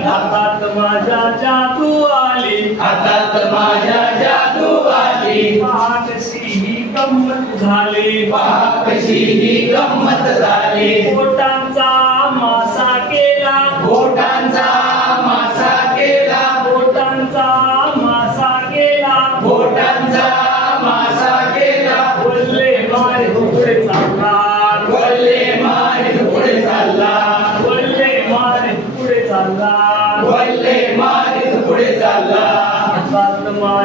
हातात माझ्या जादू आली हातात माझ्या जादू आली पहा कशी ही गंमत झाली. पहा कशी ही गंमत झाली.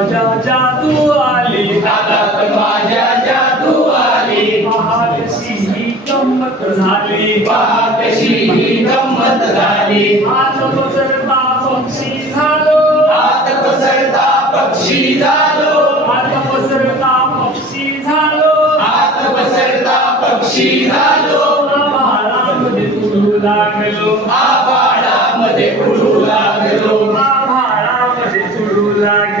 माझ्या जादू आली हातात माझ्या जादू आली पहा कशी ही गंमत झाली. पहा कशी ही गंमत झाली. हात पसरता पक्षी झालो. हात पसरता पक्षी झालो. हात पसरता पक्षी झालो. हात पसरता पक्षी झालो. आभाळामध्ये उडू लागलो. आभाळामध्ये उडू लागलो. आभाळामध्ये उडू लागलो.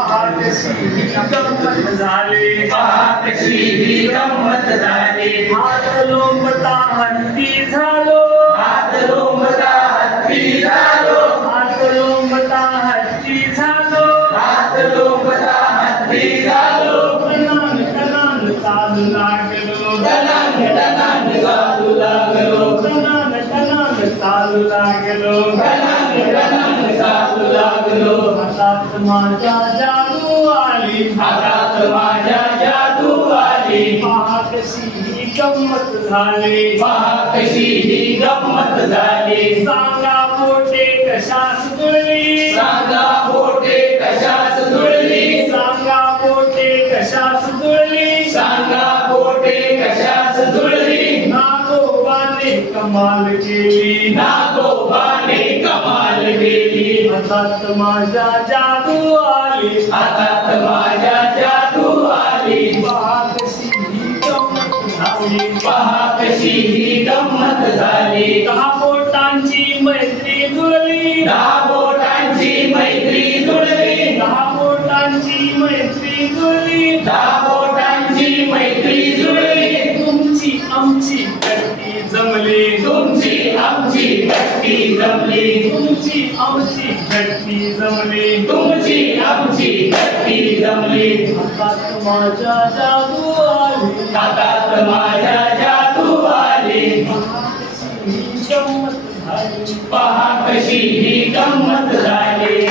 आली पहा कशी ही गंमत झाली पहा कशी ही गंमत झाली हात लोंबता हत्ती झालो हात लोंबता हत्ती झालो हात लोंबता हत्ती झालो हात लोंबता हत्ती झालो कणान कणान चालू लागलो डनांग डनांग चालू लागलो कणान कणान चालू लागलो डनांग डनांग चालू लागलो हातात माझ्या जादू आली हातात माझ्या जादू आली पहा कशी ही गंमत झाली पहा कशी ही गंमत झाली सांगा पोटे कशास जुळली सांगा पोटे कशास जुळली सांगा पोटे कशास जुळली सांगा पोटे कशास जुळली नागोबाने कमाल केली. नागोबाने कमाल हातात माझ्या जादू आली. हातात माझ्या जादू आली. पहा कशी ही गंमत झाली. पहा कशी ही गंमत झाली. दहा बोटांची मैत्री जुळली. दहा बोटांची मैत्री जुळली. दहा बोटांची मैत्री जुळली. दहा तुमची गट्टी जमली. तुमची आमची गट्टी जमली. तुमची आमची गट्टी जमली. हातात माझ्या जादू आली. हातात माझ्या जादू आली. गंमत झाली पहा कशी ही गंमत झाली.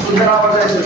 सुंदर आवाज आहे.